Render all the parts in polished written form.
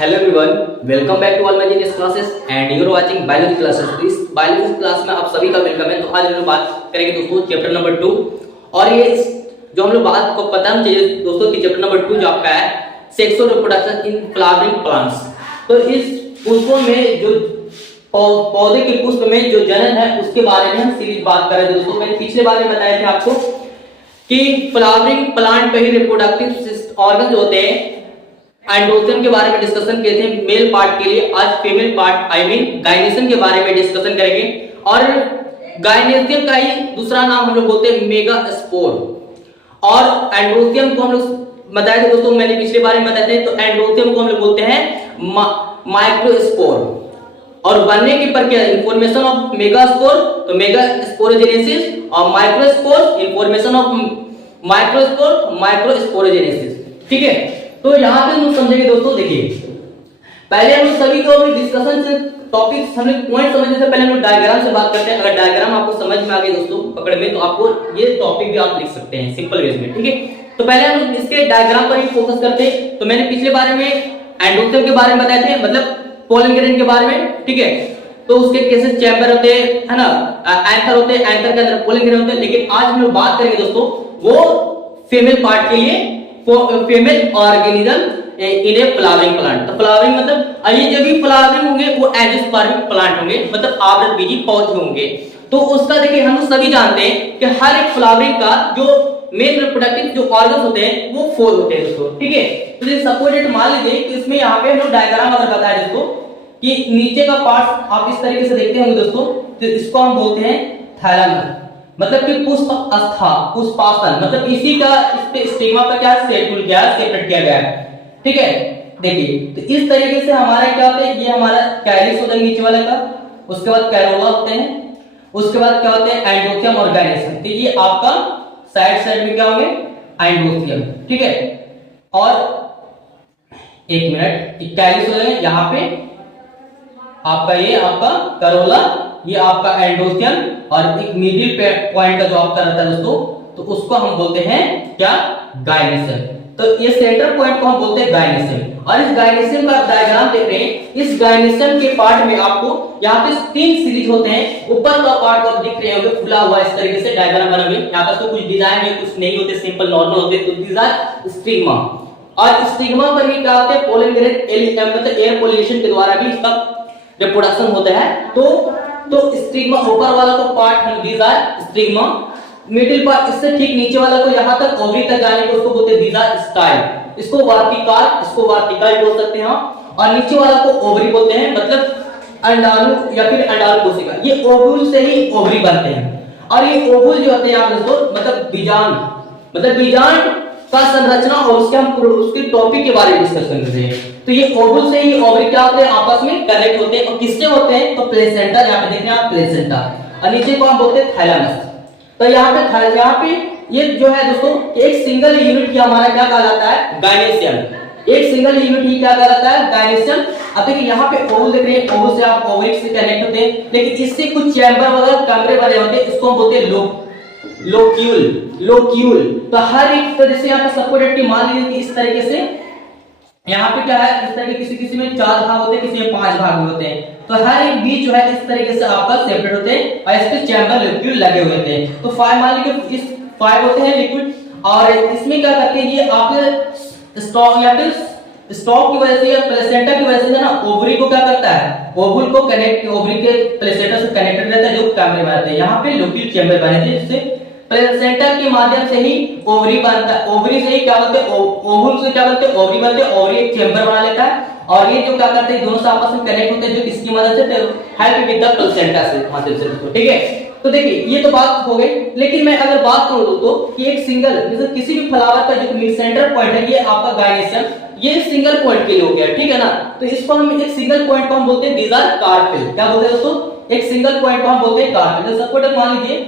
Hello everyone, welcome back to all my genius classes and you are watching biology classes. तो इस biology class में आप सभी का वेलकम है। तो आज हम लोग बात करेंगे दोस्तों चैप्टर नंबर 2। और ये जो हम लोग बात को पता होना चाहिए दोस्तों कि चैप्टर नंबर 2 जो आपका है sexual reproduction in flowering plants. तो इस पुष्पों में जो पौधे के पुष्प में जो जनन है उसके बारे में हम सीरीज बात कर रहे थे दोस्तों। मैंने पिछले बार में बताया था आपको कि फ्लावरिंग प्लांट पे ही रिप्रोडक्टिव ऑर्गन जो होते हैं एंडोथेलियम के बारे में डिस्कशन किए थे मेल पार्ट के लिए। आज फीमेल पार्ट आई मीन गायनेसियम के बारे में डिस्कशन करेंगे। और गायनेसियम का ही दूसरा नाम हम लोग बोलते हैं मेगास्पोर। और एंडोथेलियम को हम लोग बताए थे दोस्तों, मैंने पिछले बार में बताए थे। तो एंडोथेलियम को हम लोग बोलते हैं माइक्रोस्पोर। और बनने की प्रक्रिया इंफॉर्मेशन ऑफ मेगास्पोर, तो मेगास्पोरोजेनेसिस, और माइक्रोस्पोर इंफॉर्मेशन ऑफ माइक्रोस्पोरोजेनेसिस। ठीक है, तो यहाँ पे हम समझेंगे दोस्तों। देखिए पहले हम सभी को डिस्कशन से टॉपिक्स हमने पॉइंट समझने से पहले हम डायग्राम से बात करते हैं। अगर डायग्राम आपको समझ में आ गई दोस्तों पकड़ में, तो आपको ये टॉपिक भी आप लिख सकते हैं सिंपल वे में। ठीक है, तो पहले हम इसके डायग्राम पर ही फोकस करते हैं। तो मैंने पिछले बारे में एंडोथेलियम के बारे में बताए थे, मतलब पोलन ग्रेन के बारे में। ठीक है, तो उसके कैसे चैम्बर होते हैं, है ना, एंथर होते हैं, एंथर के अंदर पोलन ग्रेन होते हैं। लेकिन आज हम लोग बात करेंगे दोस्तों वो फीमेल पार्ट के लिए, female organism in A flowering plant. तो फ्लावरिंग मतलब ये जब भी फ्लावरिंग होंगे वो एंजियोस्पर्मिक प्लांट होंगे, मतलब आवृतबीजी पौधे होंगे। तो उसका देखिए हम सभी जानते हैं कि हर एक फ्लावरिंग का जो मेन रिप्रोडक्टिव जो ऑर्गन्स होते हैं वो 4 होते हैं दोस्तों। ठीक है, तो जैसे सपोज मान लीजिए कि इसमें यहाँ पे हम लोग डायग्राम अगर बताएं दोस्तों कि नीचे का पार्ट आप इस तरीके से देखते होंगे दोस्तों, तो इसको हम बोलते हैं थैलेमस, मतलब कि पुष्प अस्था, पुष्पासन, मतलब इसी का इस पे स्टिग्मा का क्या सेपरेट किया गया है। ठीक है, देखिए तो इस तरीके से हमारा क्या होता है, ये हमारा कैरिस होता है नीचे वाले का, उसके बाद कैरोला होते हैं, उसके बाद क्या होते हैं एंडोथेलियम और गायनेसियम। तो ये आपका साइड में क्या होंगे एंडोथेलियम। ठीक है, और एक मिनट, कैरिस हो जाएगा यहाँ पे आपका, ये आपका करोला, ये आपका एंडोथेलियम, और एक मिडिल पॉइंट का जो आपका रहता है दोस्तों, तो उसको हम बोलते हैं क्या गायनेसियम। तो ये सेंटर पॉइंट को हम बोलते हैं गायनेसियम। और इस गायनेसियम का डायग्राम देख रहे हैं, इस गायनेसियम के पार्ट में आपको यहाँ पे 3 सीरीज होते हैं। ऊपर का पार्ट आप दिख रहे होंगे फुला हुआ, इस तरीके से डायग्राम बना हुआ है। यहाँ पर तो कुछ डिजाइन है, कुछ नहीं होते, सिंपल नॉर्मल होते। तो दीज आर स्टिग्मा। और स्टिग्मा पर ही क्या होता है पोलन ग्रेन, मतलब एयर पोलिनेशन के द्वारा भी इसका रिप्रोडक्शन होता है। तो स्टिग्मा ऊपर वाला को पार्ट हम these are stigma, middle part इससे ठीक नीचे वाला को यहाँ तक ओवरी तक जाने को उसको बोलते हैं दीज आर स्टाइल। इसको वर्टिकल बोल सकते हैं हम। और नीचे वाला को ओवरी बोलते हैं, मतलब अंडाणु या फिर अंडाणु कोशिका। ये ओव्यूल से ही ओवरी बनते हैं। और ये ओव्यूल जो होते हैं आप दोस्तों, मतलब बीजांड का संरचना, और उसके हम उसके टॉपिक के बारे में डिस्कशन कर रहे हैं। तो ये ओवल से ही ओवरी क्या होते हैं आपस में कनेक्ट होते हैं। और किससे होते हैं, तो प्लेसेंटा, यहाँ पे देख रहे हैं आप प्लेसेंटा, और नीचे को हम बोलते हैं थैलेमस। तो यहाँ पे ये जो है दोस्तों एक सिंगल यूनिट क्या हमारा क्या कहलाता है गायनेसियम। एक सिंगल यूनिट ही क्या कहलाता है गायनेसियम। अब देखिए यहाँ पे ओवल देख रहे हैं, ओवल से आप ओवरी से कनेक्ट होते हैं, लेकिन इससे कुछ चैम्बर वगैरह कमरे बने होते हैं, इसको हम बोलते हैं लोक्यूल। तो हर एक तरह से यहाँ पे सपोर्टेड की मान लीजिए कि इस तरीके से यहाँ पे क्या है, इस तरह के किसी में 4 भाग होते हैं, किसी में 5 भाग होते हैं। तो हर एक बीच जो है इस तरीके से आपका सेपरेट होते हैं, और इस पे चैम्बर लिक्विड लगे हुए होते हैं। तो 5 मान लीजिए इस 5 होते हैं लिक्विड, और इसमें क्या करते हैं, ये आपके स्टॉक या फिर स्टॉक की वजह से या प्लेसेंटा की वजह से ना ओवरी को क्या करता है, ओवुल को कनेक्ट, ओवरी के प्लेसेंटा से कनेक्टेड रहता है, जो कैमरे में रहते हैं। यहाँ पे लोक्यूल चैम्बर बने थे, जिससे प्लेसेंटा के माध्यम से ही ओवरी बनता है। ओवरी से ही क्या बोलते हैं, ओवुल से क्या बोलते हैं ओवरी बनते हैं। ओवरी एक चैम्बर बना लेता है, और ये जो क्या करते हैं दोनों से आपस में कनेक्ट होते हैं, जो किसकी मदद से, हेल्प विद द प्लेसेंटा से माध्यम से। ठीक है, तो देखिए ये तो बात हो गई। लेकिन मैं अगर बात करूं दोस्तों कि एक सिंगल, जैसे किसी भी फ्लावर का जो सेंटर पॉइंट है, ये आपका गायनेसियम, ये सिंगल पॉइंट के लिए हो गया। ठीक है ना, तो इसको हम एक सिंगल पॉइंट को हम बोलते हैं दीज आर कार्पेल। क्या बोलते हैं दोस्तों, एक सिंगल पॉइंट को हम बोलते हैं कार्पेल। तो सपोज मान लीजिए,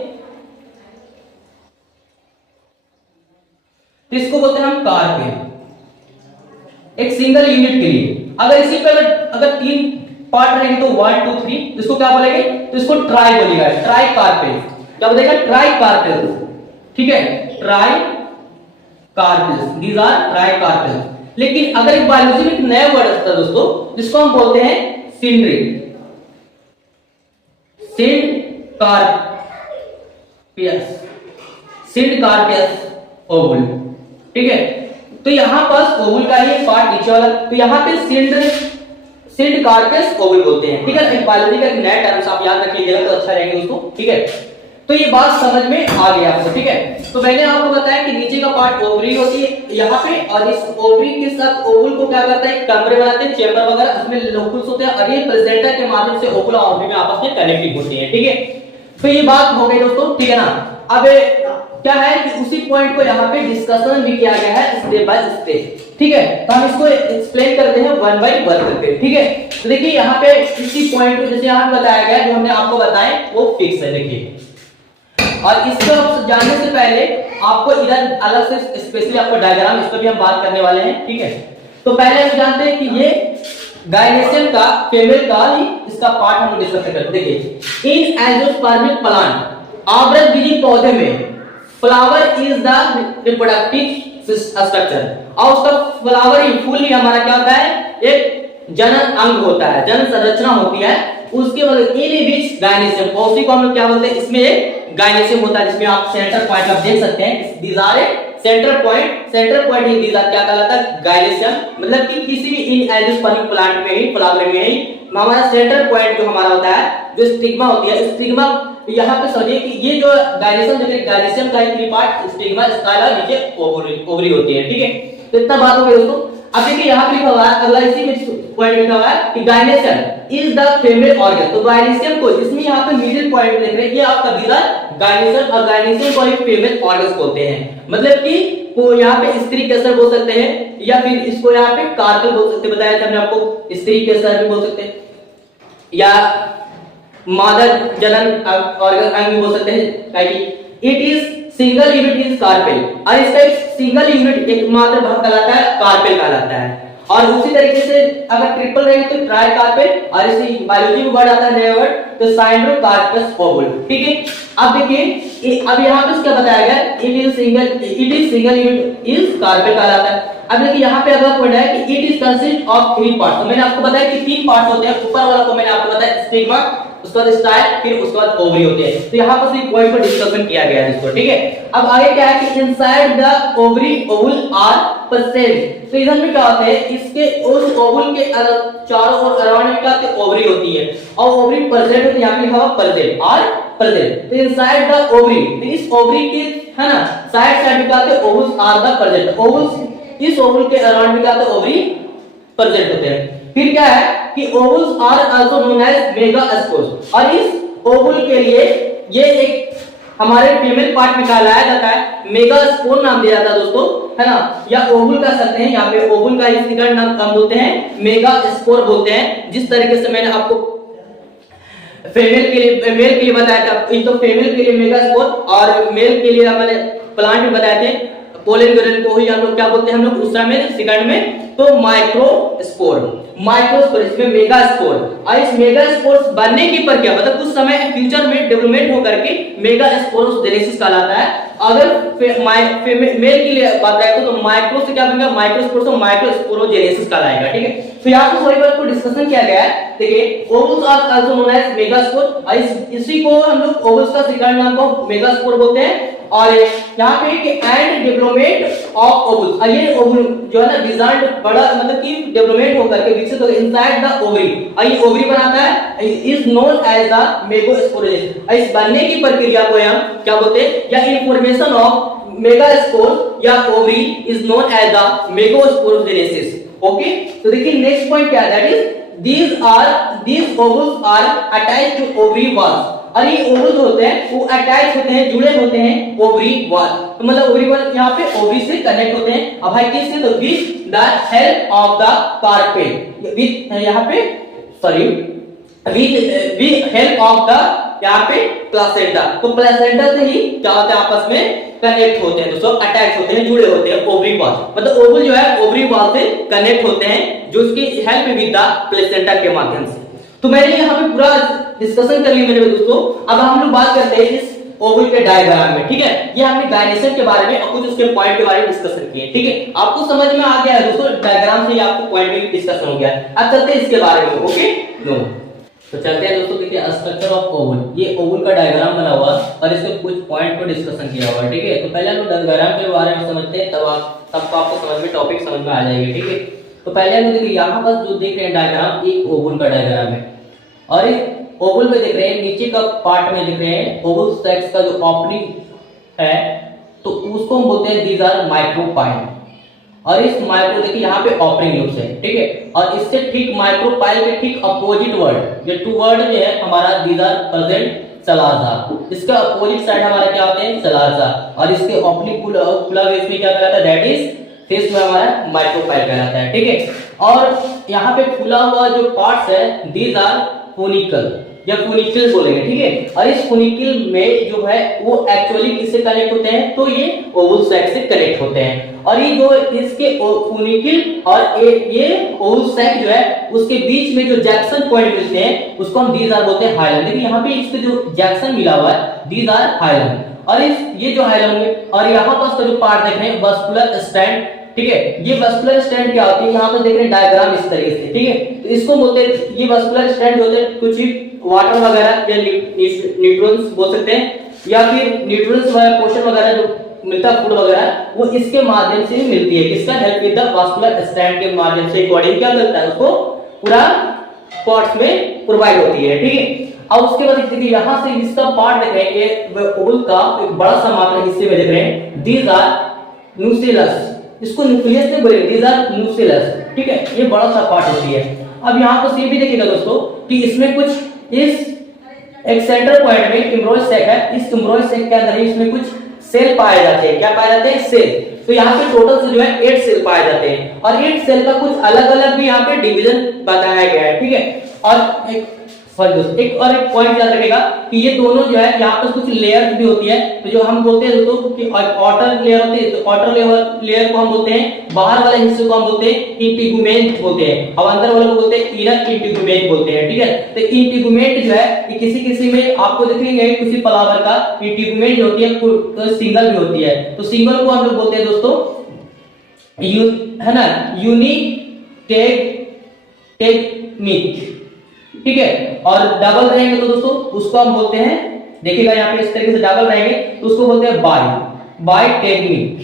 तो इसको बोलते हैं हम कार्पेल, एक सिंगल यूनिट के लिए। अगर इसी पे अगर 3 पार्ट रहेंगे तो 1 2 3, इसको क्या बोलेंगे, तो इसको ट्राई बोलेगा, ट्राई कार्पेल। क्या बोलेगा, ट्राई कार्पेल। ठीक है, tri carpel, these are tri carpel. लेकिन अगर एक बायोलॉजी में एक नया वर्ड आता है दोस्तों, जिसको हम बोलते हैं सिंड्री, सिंडकार्पियस ओवुल। ठीक है, तो यहां पर ओवुल का ये पार्ट नीचे वाला, तो यहां पे सिंडकार्पियस ओवुल बोलते हैं। ठीक है, एक बायोलॉजी का एक नया टर्म्स आप याद रख लीजिएगा तो अच्छा रहेंगे दोस्तों। ठीक है, तो ये बात समझ में आ गया आपको। ठीक है, तो मैंने आपको बताया कि नीचे का पार्ट ओवरी होती है यहाँ पे, और इस ओवरी के साथ ओवुल को क्या करता है, कमरे बनाते हैं, चेंबर वगैरह, उसमें लोकल्स होते हैं, और ये प्लेसेंटा के माध्यम से ओवुल और ओवरी में आपस में कनेक्टिंग होती है। ठीक है, तो ये बात हो गई दोस्तों। ठीक है ना, अब क्या है कि उसी पॉइंट को यहाँ पे डिस्कशन भी किया गया है स्टेप बाय स्टेप। ठीक है, तो हम इसको एक्सप्लेन करते हैं वन बाय वन करके। ठीक है, तो देखिए यहाँ पे इसी पॉइंट को जैसे यहाँ बताया गया, जो हमने आपको बताया वो फिक्स है। देखिए, और इसको जानने से पहले आपको इधर अलग से स्पेशली आपको डायग्राम, इस पर भी हम बात करने वाले हैं। ठीक है, तो पहले हम जानते हैं कि ये गायनेशियम का, फीमेल का ही इसका पार्ट हम डिस्कस करते हैं। देखिए, इन एंजियोस्पर्मिक प्लांट, आवृतबीजी पौधे में flower is the reproductive structure, और उसका फ्लावर ही, फूल ही हमारा क्या होता है, एक जनन अंग होता है, जनन संरचना होती है। उसके बाद इन विच गायनेशियम, उसी को हम लोग क्या बोलते हैं, इसमें एक गायनेशियम होता है, जिसमें आप सेंटर पॉइंट आप देख सकते हैं, these are a centre point ही दीज आर क्या कहलाता है, गायनेशियम। मतलब कि किसी भी इन एंजियोस्पर्मिक प्लांट में ही, फ्लावर में ही हमारा सेंटर पॉइंट जो हमारा होता है, जो स्टिग्मा होती है, स्टिग्मा यहाँ पे समझिए कि ये जो गायनेशियम, जो गायनेशियम का थ्री पार्ट, स्टिग्मा, स्काइला, नीचे ओवरी होती है। ठीक है, तो इतना बात हो गई दोस्तों। अब देखिए यहाँ पे लिखा हुआ है, अगला इसी में पॉइंट लिखा हुआ है कि gynoecium is the female organ. तो गायनेशियम को, इसमें यहाँ पे मिडिल पॉइंट देख रहे हैं, ये आपका दीदा गायनेशियम, और गायनेशियम को एक फीमेल ऑर्गन बोलते हैं। मतलब कि वो यहाँ पे स्त्री केसर बोल सकते हैं, या फिर इसको यहाँ पे कार्पेल बोल सकते हैं, बताया था हमने आपको, स्त्री केसर भी बोल सकते हैं, या मादर जनन ऑर्गन अंग बोल सकते हैं। It is single unit is carpel, और इसका एक सिंगल यूनिट एकमात्र भाग कहलाता है कार्पेल कहलाता है। और उसी तरीके से अगर ट्रिपल रहेगा तो ट्राई कार्पेल, और इसी बायोलॉजी में वर्ड आता है नया वर्ड, तो साइंड्रोकार्पस ओवुल। ठीक है, अब देखिए, अब यहाँ पे क्या बताया गया, it is single unit is carpel कहलाता है। अब देखिए यहाँ पे अगला पॉइंट है कि it is consist of three parts. तो मैंने आपको बताया कि तीन पार्ट्स होते हैं, ऊपर वाला को मैंने आपको बताया स्टिग्मा, उसके बाद स्टाइल, फिर उसके बाद ओवरी होते हैं। तो यहाँ पर इस पॉइंट पर डिस्कशन किया गया है इसको। ठीक है, अब आगे क्या है कि inside the ovary ovule are present. तो इधर में क्या होता है, इसके उस ओवुल के चारों ओर अराउंड में क्या होती है, ओवरी होती है, और ओवरी प्रेजेंट होती है, यहाँ पे लिखा हुआ प्रेजेंट और प्रेजेंट। तो इनसाइड द ओवरी, तो इस ओवरी के, है ना, साइड में क्या होते हैं, ओवुल्स आर द प्रेजेंट। ओवुल्स, इस ओवुल के अराउंड में क्या होता है, ओवरी प्रेजेंट होते हैं। फिर क्या है कि ovules are also known as megaspores, और इस ओवुल के लिए ये एक हमारे फीमेल पार्ट में कहलाया जाता है, मेगास्पोर नाम दिया जाता है दोस्तों, है ना, या ओवुल कह सकते हैं। यहाँ पे ओवुल का इस सेकंड नाम हम बोलते हैं मेगास्पोर बोलते हैं। जिस तरीके से मैंने आपको फीमेल के लिए, मेल के लिए बताया था, तो फीमेल के लिए मेगास्पोर, और मेल के लिए हमने प्लांट में बताए थे पोलन ग्रेन को ही हम लोग क्या बोलते हैं, हम लोग दूसरा में, सेकंड में, तो माइक्रोस्पोर, इसमें मेगास्पोर। और इस मेगास्पोर्स बनने की प्रक्रिया, मतलब कुछ समय फ्यूचर में डेवलपमेंट होकर के मेगास्पोरोजेनेसिस कहलाता है। अगर मेल के लिए बात करें तो माइक्रो से क्या बनेगा, माइक्रोस्पोर से माइक्रोस्पोरोजेनेसिस कहलाएगा। ठीक है, तो यहाँ पे सॉरी बात को डिस्कशन किया गया है। देखिए, ovules are also known as megaspore, और इसी को हम लोग ओवुल्स का सेकंड नाम को मेगास्पोर बोलते हैं। और यहाँ पे कि एंड डेवलपमेंट ऑफ ओवुल्स, और ये ओवुल जो है ना, रिजल्ट बड़ा, मतलब कि डेवलपमेंट होकर के विकसित होकर इनसाइड द ओवरी, और ये ओवरी बनाता है, is known as the megasporogenesis. इस बनने की प्रक्रिया को हम क्या बोलते हैं, या इनफॉर्मेशन ऑफ मेगास्पोर या ovary is known as the megasporogenesis. Okay, तो देखिए नेक्स्ट पॉइंट क्या है, that is these ovules are attached to ovary walls, और ये ओवुल्स होते हैं वो अटैच होते हैं, जुड़े होते हैं ओवरी वॉल। तो मतलब ओवरी वॉल यहाँ पे ओवरी से कनेक्ट होते हैं। अब भाई किससे, तो with the help of the carpel, with यहाँ पे sorry with help of the यहाँ पे प्लेसेंटा। तो प्लेसेंटा से ही क्या होता है, आपस में कनेक्ट होते हैं दोस्तों, अटैच होते हैं, जुड़े होते हैं ओवरी वॉल। मतलब ओवुल जो है ओवरी वॉल से कनेक्ट होते हैं, जो उसकी हेल्प विद द प्लेसेंटा के माध्यम से। तो मैंने यहाँ पे पूरा डिस्कशन कर ली मेरे दोस्तों। अब हम लोग बात करते हैं इस ओवल के डायग्राम में, ठीक है। ये हमने गायनेशन के बारे में और कुछ उसके पॉइंट के बारे में डिस्कशन किए, ठीक है। आपको समझ में आ गया है दोस्तों, डायग्राम से ही आपको पॉइंट में डिस्कशन हो गया। अब चलते हैं इसके बारे में, ओके नो। तो चलते हैं दोस्तों, देखिए स्ट्रक्चर ऑफ ओवल, ये ओवल का डायग्राम बना हुआ और इसके कुछ पॉइंट पर डिस्कशन किया हुआ, ठीक है। तो पहले हम डायग्राम के बारे में समझते हैं, तब आपको समझ में टॉपिक समझ में आ जाएगी, ठीक है। तो पहले हम देखिए यहाँ पर जो देख रहे हैं डायग्राम, एक ओवल का डायग्राम है और इस ओवल में देख रहे हैं नीचे का पार्ट में देख रहे हैं ओवल सेक्स का जो ओपनिंग है, तो उसको हम बोलते हैं दीज आर माइक्रोपाइल। और इस माइक्रो देखिए यहाँ पे ओपनिंग लूप्स है, ठीक है। और इससे ठीक माइक्रोपाइल के ठीक अपोजिट वर्ड, ये टू वर्ड जो है हमारा दीज आर प्रेजेंट सलासा, इसका अपोजिट साइड हमारा क्या होते हैं सलासा, और इसके ओपनिंग खुला वेस में क्या कहलाता है, दैट इज फेस में हमारा माइक्रोपाइल कहलाता है, ठीक है। और यहाँ पे खुला हुआ जो पार्ट्स है दीज आर फोनिकल या फोनिकल बोलेंगे, ठीक है। और इस फोनिकल में जो है वो एक्चुअली किससे कनेक्ट होते हैं, तो ये ओवल सैक से कनेक्ट होते हैं। और ये जो इसके फोनिकल और ये ओवल सैक जो है उसके बीच में जो जैक्सन पॉइंट मिलते हैं उसको हम दीज आर बोलते हैं हाइलम। देखिए यहाँ पे इसके जो जैक्सन मिला हुआ है दीज आर हाइलम, और इस ये जो हाइलम है और यहाँ पर इसका जो पार्ट देख रहे हैं वस्कुलर स्टैंड, ठीक है। ये वस्कुलर स्टैंड क्या होती है, यहाँ पर देख रहे हैं डायग्राम इस तरीके से, ठीक है। तो इसको बोलते हैं, ये वस्कुलर स्टैंड होते हैं कुछ ही वाटर वगैरह या न्यूट्रॉन्स बोल सकते हैं, या फिर न्यूट्रॉन्स वगैरह पोषण वगैरह जो मिलता है फूड वगैरह वो इसके माध्यम से ही मिलती है। किसका help with the vascular stand के माध्यम से अकॉर्डिंग क्या करता है उसको पूरा पार्ट्स में प्रोवाइड होती है, ठीक है। अब उसके बाद देखिए यहाँ से इसका पार्ट देख रहे हैं, ये ओवल का एक बड़ा सा मात्रा हिस्से में देख रहे हैं दीज आर न्यूक्लियस, इसको न्यूक्लियस नहीं बोलेंगे, दीज आर न्यूक्लियस, ठीक है। ये बड़ा सा पार्ट होती है। अब यहाँ पर ये भी देखिएगा दोस्तों कि इसमें कुछ इस एक सेंटर पॉइंट में एम्ब्रॉयड सैक है, इस एम्ब्रॉयड सैक के अंदर इसमें कुछ सेल पाए जाते हैं। क्या पाए जाते हैं, सेल। तो यहाँ पे टोटल से जो है 8 सेल पाए जाते हैं और 8 सेल का कुछ अलग अलग भी यहाँ पे डिवीजन बताया गया है, ठीक है। और एक पॉइंट याद रखेगा कि ये दोनों जो है यहाँ पर कुछ लेयर्स भी होती है, तो जो हम बोलते हैं दोस्तों कि आउटर लेयर होती है, तो आउटर लेयर को हम बोलते हैं, बाहर वाले हिस्से को हम बोलते हैं इंटीगुमेंट बोलते हैं, और अंदर वाले को बोलते हैं इनर इंटीगुमेंट बोलते हैं, ठीक है। तो इंटीगुमेंट जो है ये किसी में आपको देखेंगे किसी फ्लावर का इंटीगुमेंट जो होती है तो सिंगल भी होती है, तो सिंगल को हम लोग बोलते हैं दोस्तों है ना टेगमेटिक, ठीक है। और डबल रहेंगे तो दोस्तों उसको हम बोलते हैं, देखिएगा यहाँ पे इस तरीके से डबल रहेंगे तो उसको बोलते हैं बाइटेगमिक,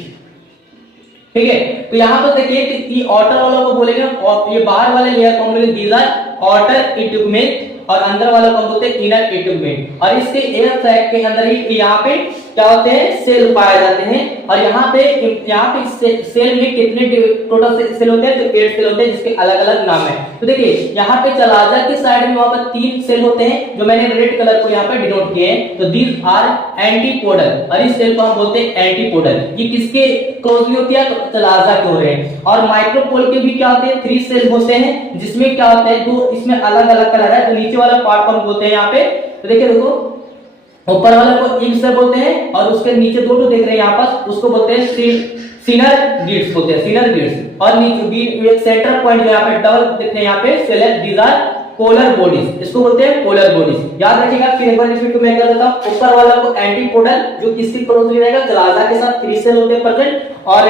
ठीक है। तो यहाँ पर देखिए कि ये आउटर वाला को बोलेंगे और ये बाहर वाले लेयर को हम बोलेंगे दीज आर आउटर इंटीगुमेंट, और अंदर वाला को हम बोलते हैं इनर इंटीगुमेंट। और इसके एयर सैक के अंदर ही यहाँ पे क्या होते हैं, सेल पाए जाते हैं। और यहाँ पे सेल में कितने टोटल सेल होते हैं, तो 8 सेल होते हैं जिसके अलग अलग नाम है। तो देखिए यहाँ पे चलाजा की साइड में वहां पर 3 सेल होते हैं जो मैंने रेड कलर को यहाँ पे डिनोट किए हैं, तो दीज आर एंटीपोडल, और इस सेल को हम बोलते हैं एंटीपोडल। ये किसके क्लोजली होती है, तो चलाजा के हो रहे हैं। और माइक्रोपोल के भी क्या होते हैं, 3 सेल होते हैं जिसमें क्या होता है, तो इसमें अलग अलग कलर है। तो नीचे वाला पार्ट को हम बोलते हैं यहाँ पे, तो देखिए देखो ऊपर वाले को इंक से बोलते हैं और उसके नीचे दो देख रहे हैं यहाँ पर, उसको बोलते हैं सिनर गिड्स बोलते हैं, सिनर गिड्स। और नीचे एक सेंटर पॉइंट जो यहाँ पे डबल देख रहे हैं यहाँ पे cell, these are polar bodies, इसको बोलते हैं पोलर बॉडीज। याद रखिएगा, फिर एक बार रिपीट मैं कर देता हूं। ऊपर वाला को एंटीपोडल जो किसकी क्लोजली रहेगा, चलाजा के साथ 3 सेल होते हैं प्रेजेंट, और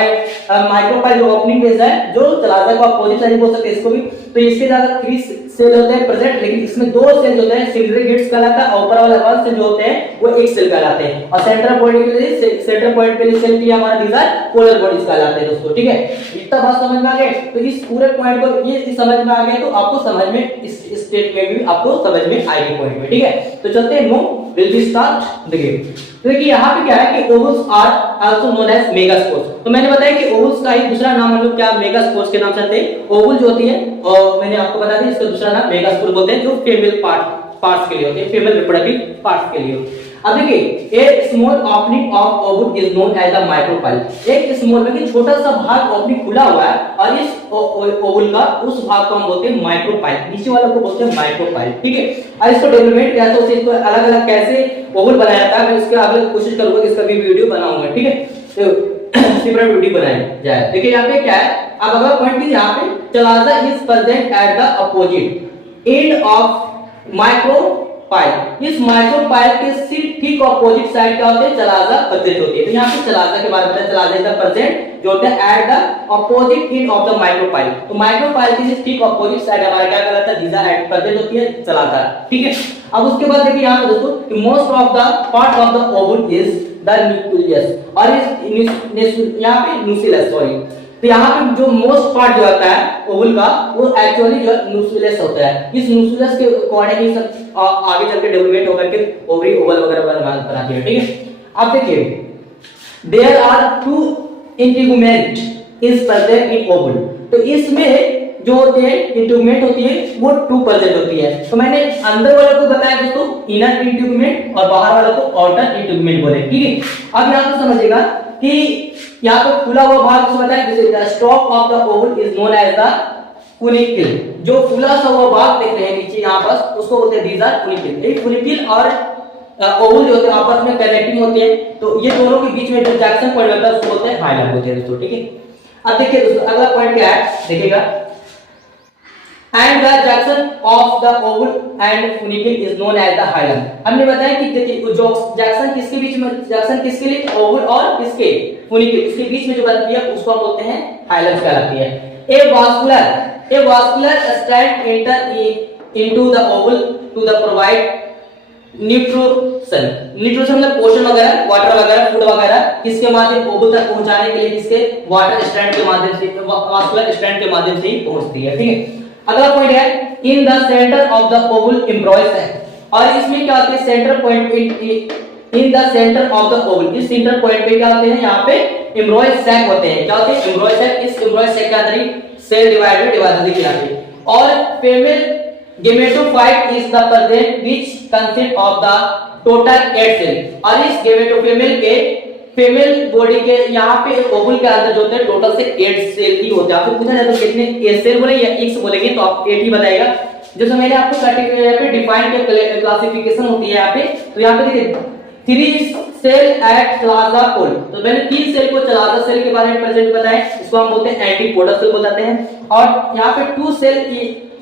माइक्रोपाइल जो ओपनिंग फेज है जो चलाजा को अपोजिट साइड बोल सकते हैं इसको भी, तो इसके ज्यादा 3 सेल होते हैं प्रेजेंट, लेकिन इसमें 2 सेल होते हैं सिंगल गिड्स कहलाता है, ऊपर वाला 1 सेल जो होते हैं वो 1 सेल कहलाते हैं। और सेंटर पॉइंट के लिए सेंटर पॉइंट पे सेल की हमारा दीज आर पोलर बॉडीज कहलाते हैं दोस्तों, ठीक है। इतना बात समझ में आ गया, तो इस पूरे पॉइंट को ये समझ में आ गया तो आपको समझ में इस स्टेट में भी आपको समझ में आएगी पॉइंट में, ठीक है। तो चलते हैं मूव विल बी स्टार्ट देखिए। तो देखिए यहाँ पे क्या है कि ovules are also known as megaspores. तो मैंने बताया कि ओवल्स का ही दूसरा नाम हम लोग क्या मेगास्पोर्स के नाम से जानते हैं। ओवल जो होती है और मैंने आपको बताया था इसका दूसरा नाम मेगास्पोर बोलते हैं, जो फीमेल पार्ट्स के लिए होते हैं, फीमेल रिप्रोडक्टिव पार्ट्स के लिए। अब देखिए एक small opening of ovule is known as the micropyle. एक स्मॉल में छोटा सा भाग ओपनिंग खुला हुआ है और इस ओवल का उस भाग को हम बोलते हैं माइक्रोपाइल, नीचे वाले को बोलते हैं माइक्रोपाइल, ठीक है। और इसको डेवलपमेंट कैसे होती है, इसको अलग अलग कैसे ओवल बनाया जाता है, मैं इसके आगे कोशिश करूंगा कि इसका भी वीडियो बनाऊंगा, ठीक है। तो सेपरेट वीडियो बनाया जाए। देखिए यहाँ पे क्या है, अब अगर पॉइंट की यहाँ पे chalaza is present at the opposite end of pile. इस माइक्रोपाइल के ठीक ऑपोजिट साइड क्या होते हैं, चलाजा प्रेजेंट होती है। तो यहाँ पे चलाजा के बारे में चलाजा इज द प्रेजेंट जो होता है at the opposite end of the micropyle. तो माइक्रोपाइल की ठीक ऑपोजिट साइड हमारा क्या कहलाता है, दीज आर एट प्रेजेंट होती है, चलाजा। ठीक है, अब उसके बाद देखिए यहाँ पे दोस्तों most of the part of the ovule is the nucleus और इस यहाँ पे न्यूक्लियस, सॉरी। तो यहाँ पे जो मोस्ट पार्ट जो होता है ओवल का वो एक्चुअली जो न्यूक्लियस होता है। इस न्यूक्लियस के अकॉर्डिंग ही सब आगे चल के डेवलपमेंट होकर के ओवरी ओवल वगैरह बनाती है। ठीक है, अब देखिए there are two integument is present in ovule. तो इसमें जो होती है इंटीगुमेंट होती है वो 2 प्रेजेंट होती है। तो मैंने अंदर वाले को बताया दोस्तों इनर इंटीगुमेंट और बाहर वाले को आउटर इंटीगुमेंट बोले। ठीक है, अब यहाँ पे समझिएगा कि यहाँ पे खुला हुआ भाग जिसको बताया जैसे the stalk of the ovule is known as the funicle. जो खुला सा हुआ भाग देख रहे हैं नीचे यहाँ पर उसको बोलते हैं दीज आर फुनिकल। ये फुनिकल और ओवल जो होते हैं आपस में कनेक्टिंग होते हैं। तो ये दोनों के बीच में जो जंक्शन पॉइंट होता है उसको बोलते हैं हाइलम होते हैं दोस्तों। ठीक है, अब देखिए दोस्तों अगला पॉइंट क्या है देखिएगा, and the junction of the ovule and funicle is known as the hilum. हमने बताया कि देखिए जो जंक्शन किसके बीच में, जंक्शन किसके लिए, ओवल और किसके, फुनिकल, इसके बीच में जो बनती है उसको हम बोलते हैं हाइलम कहलाती है। A vascular strand enter into the ovule to the provide nutrition. Nutrition मतलब पोषण वगैरह, वाटर वगैरह, फूड वगैरह किसके माध्यम ओवल तक पहुंचाने के लिए, किसके, वाटर स्ट्रैंड के माध्यम से, वास्कुलर स्ट्रैंड के माध्यम से ही पहुंचती है। ठीक है, अगला पॉइंट है in the centre of the ovule embryo sac. और इसमें क्या होते हैं centre point in the centre of the ovule, इस सेंटर पॉइंट पे क्या होते हैं, यहाँ पे एम्ब्रॉयड सैक होते हैं। क्या होते हैं, एम्ब्रॉयड सैक। इस एम्ब्रॉयड सैक के अंदर ही सेल डिवाइडर दिखलाते हैं। और female gametophyte is the present which consist of the total 8 cell. और इस गेमेटोफीमेल के फीमेल बॉडी के यहाँ पे ओवल के अंदर जो होते हैं टोटल से 8 सेल ही होते हैं। आपको पूछा जाए तो कितने 8 सेल बोले या x बोलेंगे तो आप 8 ही बताएगा। जैसे मैंने आपको यहाँ पे डिफाइन के क्लासिफिकेशन होती है यहाँ पे। तो यहाँ पे देखिए 3 सेल एट चलाजा पोल। तो मैंने 3 सेल को चलाजा सेल के बारे में प्रेजेंट बताया, इसको हम बोलते हैं एंटीपोडल सेल बोलते हैं। और यहाँ पे 2 cell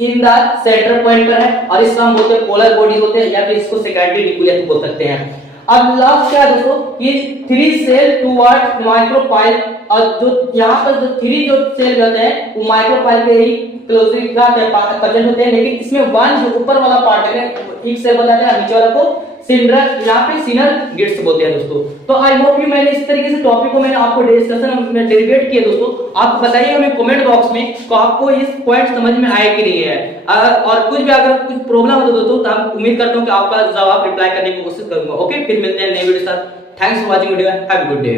in the centre point पर है और इसको हम बोलते हैं पोलर बॉडी होते हैं या फिर इसको सेकेंडरी न्यूक्लियस बोल सकते हैं। अब लास्ट क्या है दोस्तों कि 3 सेल टुवर्ड माइक्रोपाइल। और जो यहाँ पर जो 3 जो सेल रहते हैं वो माइक्रोपाइल के ही क्लोजली प्रेजेंट होते हैं। लेकिन इसमें 1 जो ऊपर वाला पार्ट है एक सेल बताते हैं, नीचे वाला को सिंड्रल, यहाँ पे सिनल गिट्स बोलते हैं दोस्तों। तो आई होप यू मैंने इस तरीके से टॉपिक को मैंने आपको डिस्कशन में डेरिवेट किया दोस्तों। आप बताइए हमें कमेंट बॉक्स में तो आपको इस पॉइंट समझ में आया कि नहीं है। और कुछ भी अगर कुछ प्रॉब्लम हो दोस्तों तो हम उम्मीद करता हूँ कि आपका जवाब रिप्लाई करने की कोशिश करूंगा। ओके, फिर मिलते हैं नए वीडियो के साथ। Thanks for watching video, have a good day.